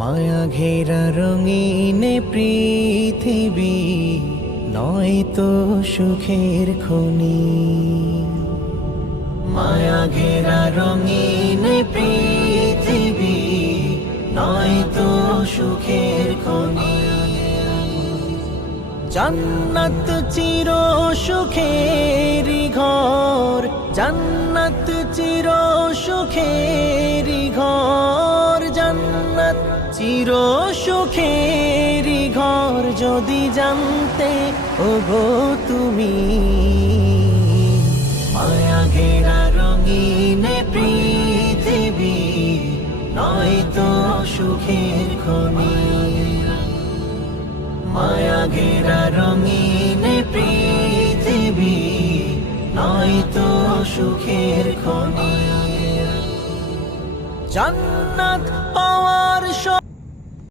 মায়া ঘেরা রঙিন পৃথিবী নয় তো সুখের খনি। মায়া ঘেরা রঙিন পৃথিবী নয় তো সুখের খনি। জান্নাত চির সুখের ঘর, জান্নাত চির সুখের ঘর, জান্নাত চির সুখের ঘর যদি জানতে ওগো তুমি। মায়া ঘেরা রঙিন পৃথিবী নয় তো সুখের খনি। মায়া ঘেরা রঙিন পৃথিবী নয় তো সুখের খনি। জান্নাত পাওয়া